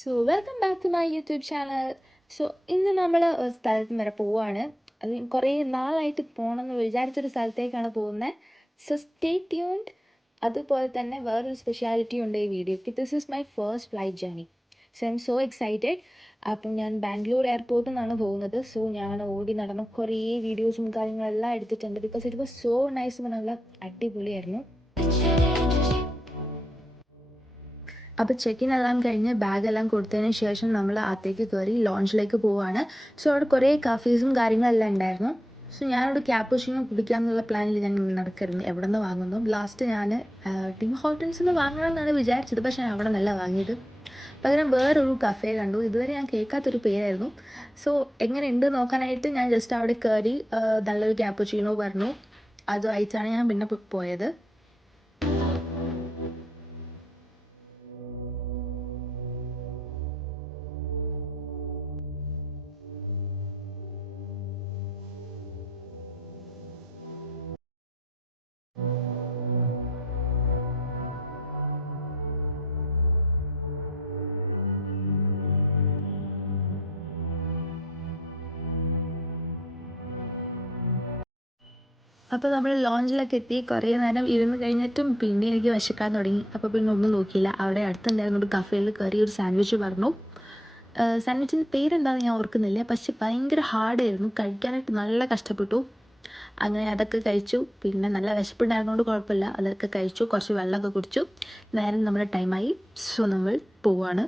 So welcome back to my YouTube channel. So ഇന്ന് നമ്മൾ ഒരു സ്ഥലത്ത് വരെ പോവുകയാണ്. അത് കുറേ നാളായിട്ട് പോകണമെന്ന് വിചാരിച്ചൊരു സ്ഥലത്തേക്കാണ് പോകുന്നത്. So stay tuned. അതുപോലെ തന്നെ വേറൊരു സ്പെഷ്യാലിറ്റി ഉണ്ട് ഈ വീഡിയോയ്ക്ക്. This is my first flight journey. So I M so excited. അപ്പം ഞാൻ ബാംഗ്ലൂർ എയർപോർട്ടിൽ നിന്നാണ് പോകുന്നത്. സോ ഞാൻ ഓടി നടന്ന കുറേ വീഡിയോസും കാര്യങ്ങളെല്ലാം എടുത്തിട്ടുണ്ട്. Because it was so nice. നല്ല അടിപൊളിയായിരുന്നു. അപ്പോൾ ചെക്കിൻ എല്ലാം കഴിഞ്ഞ് ബാഗെല്ലാം കൊടുത്തതിന് ശേഷം നമ്മൾ അകത്തേക്ക് കയറി ലോഞ്ചിലേക്ക് പോവുകയാണ്. സോ അവിടെ കുറേ കഫേസും കാര്യങ്ങളെല്ലാം ഉണ്ടായിരുന്നു. സോ ഞാനവിടെ ക്യാപ്പുച്ചിനോ കുടിക്കാമെന്നുള്ള പ്ലാനിൽ ഞാൻ നടക്കായിരുന്നു. എവിടെ നിന്ന് വാങ്ങുന്നു. ലാസ്റ്റ് ഞാൻ ടിം ഹോട്ടൽസിൽ നിന്ന് വാങ്ങണമെന്നാണ് വിചാരിച്ചത്. പക്ഷേ ഞാൻ അവിടെ നിന്നല്ല വാങ്ങിയത്. പകരം വേറൊരു കഫേ കണ്ടു. ഇതുവരെ ഞാൻ കേൾക്കാത്തൊരു പേരായിരുന്നു. സോ എങ്ങനെയുണ്ട് നോക്കാനായിട്ട് ഞാൻ ജസ്റ്റ് അവിടെ കയറി നല്ലൊരു ക്യാപ്പുച്ചിനോ പറഞ്ഞു. അതുമായിട്ടാണ് ഞാൻ പിന്നെ പോയത്. അപ്പോൾ നമ്മൾ ലോഞ്ചിലൊക്കെ എത്തി. കുറേ നേരം ഇരുന്ന് കഴിഞ്ഞിട്ടും പിന്നെ എനിക്ക് വിശക്കാൻ തുടങ്ങി. അപ്പോൾ പിന്നെ ഒന്നും നോക്കിയില്ല. അവിടെ അടുത്തുണ്ടായിരുന്ന ഒരു കഫേയിൽ കയറി ഒരു സാൻഡ്വിച്ച് പറഞ്ഞു. സാൻഡ്വിച്ചിൻ്റെ പേരെന്താണെന്ന് ഞാൻ ഓർക്കുന്നില്ല. പക്ഷെ ഭയങ്കര ഹാർഡായിരുന്നു. കഴിക്കാനായിട്ട് നല്ല കഷ്ടപ്പെട്ടു. അങ്ങനെ അതൊക്കെ കഴിച്ചു. പിന്നെ നല്ല വിശപ്പുണ്ടായിരുന്നതുകൊണ്ട് കുഴപ്പമില്ല. അതൊക്കെ കഴിച്ചു. കുറച്ച് വെള്ളമൊക്കെ കുടിച്ചു. നേരം നമ്മുടെ ടൈമായി. സോ നമ്മൾ പോവാണ്.